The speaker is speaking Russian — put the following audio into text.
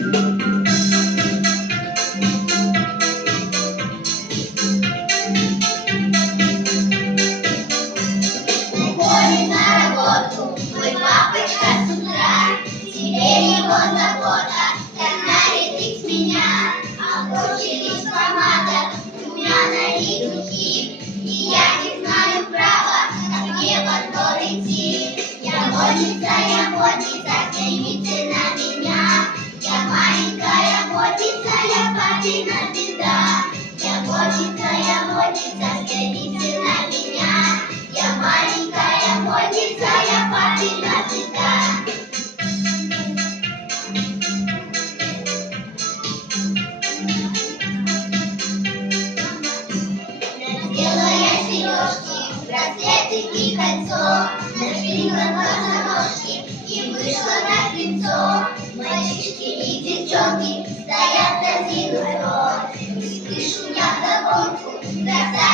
Уходит на работу мой папочка с утра. Теперь его забота как нарядить меня. Окончились помада, румяна и духи, и я не знаю права, как мне во двор идти. Я модница, взгляните на меня. Я маленькая модница, я папина звезда. Я модница, взгляните на меня. Я маленькая модница, я папина звезда. Надела я сережки, браслеты и кольцо, надвинула босоножки и вышла на крыльцо. Мальчишки и девчонки стоят, разинув рот, и слышу я вдогонку: красавица